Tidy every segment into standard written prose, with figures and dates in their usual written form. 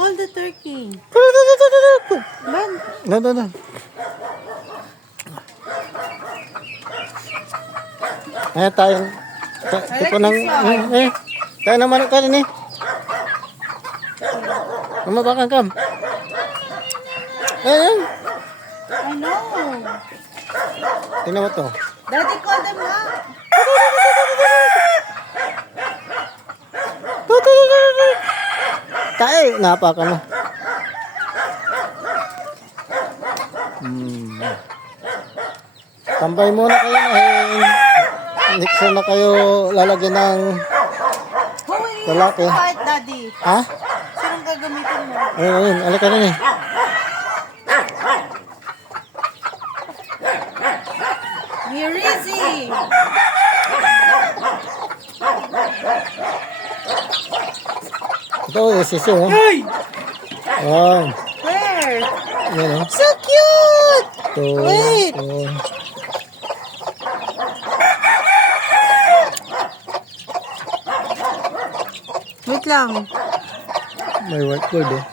Hold the turkey. Ben. No. Ayan tayong tipo ng tayo naman ka rin eh. Mabakan kam. Ayan. I know. Tingnan mo to. Daddy, call them nga. Tayo, napakan mo. Tambay muna kayo na next na kayo lalagyan ng Who will you lalaki. fight, Daddy? Ha? Sinong gagamitin mo? Ayun, alika rin eh. You're easy. Ito, sisi oh. Ayan. Where? Ayan oh. So cute! Ito. Wait. Ito. Wait lang. May whiteboard eh.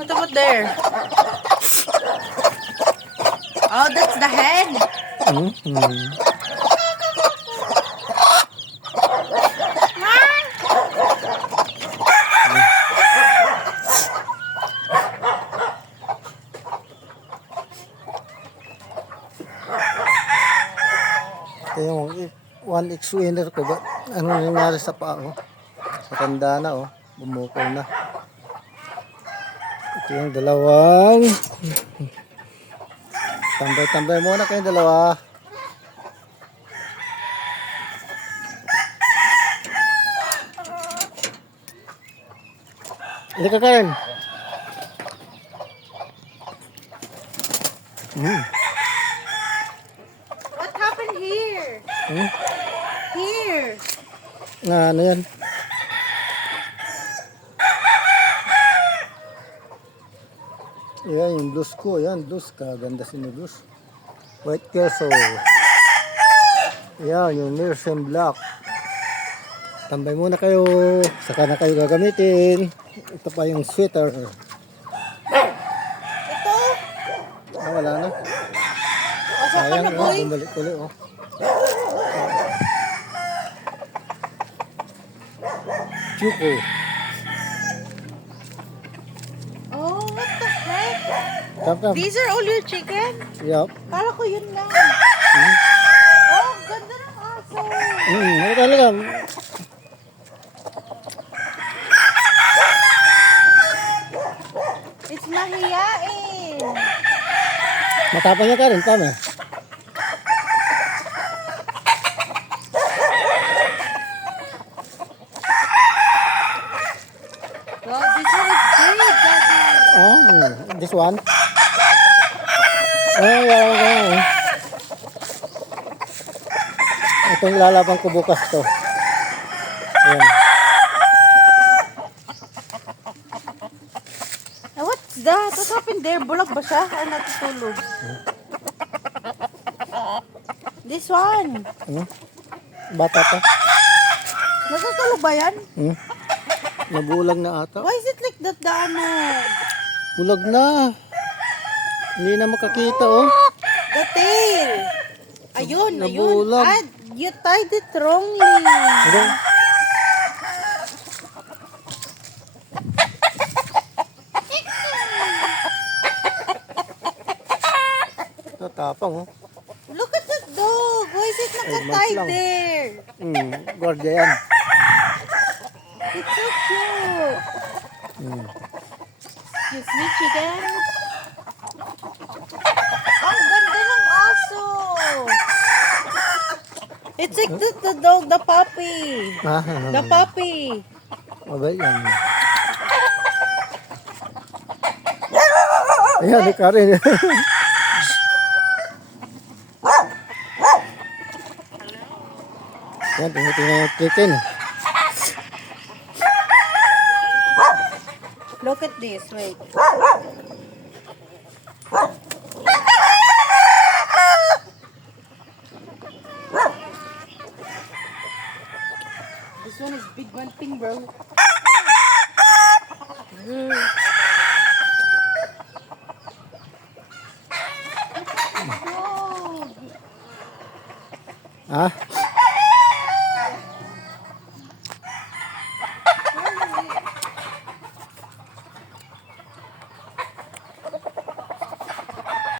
What about there? Oh, that's the head. Ito yung 1x winner ko ba? Ano nangyari sa paa ko? Sa tanda na oh. Bumukol na. Ito yung dalawang. Tambay-tambay muna kayong dalawa. Hindi ka Karen. What happened here? Here. Na ano yan? Ayan yung blues ko. Ayan blues. Kaganda si ni blues. White queso. Ayan yung Mersem Black. Tambay muna kayo. Saka na kayo gagamitin. Ito pa yung sweater. Ito. Ah, wala na. Asa pa Sayang na, oh. boy? Bumalik ulit oh. Chuko. Oh, what the heck? Come. These are all your chicken? Yup. Kala ko yun lang. Oh, ganda ng aso. Ano talaga? It's mahiyain. Matapang niya ka rin. Tama. Wow, this one is big, Daddy. This one? Yeah. Ito yung lalaban ko bukas to. Ayan. What's that? What happened there? Bulag ba siya? Ay, natutulog. This one. Bata pa. Natutulog ba yan? Nabulag na ata. Why is it like that, ano? Bulag na. Hindi na makakita oh. The tail. Ayun. Nabulag. Ah, you tied it wrongly. Hindi. Tatapang oh. Look at that dog. Why is it months nakatied lang. there? Guardia yan. It's so cute. Excuse me, chicken. Ang ganda ng aso. It's like the dog, the puppy. The puppy. Mabait yan. Ayan, di ka rin. Yan, tingnan yung chicken. Look at this, wait. is big one thing, bro. Ha?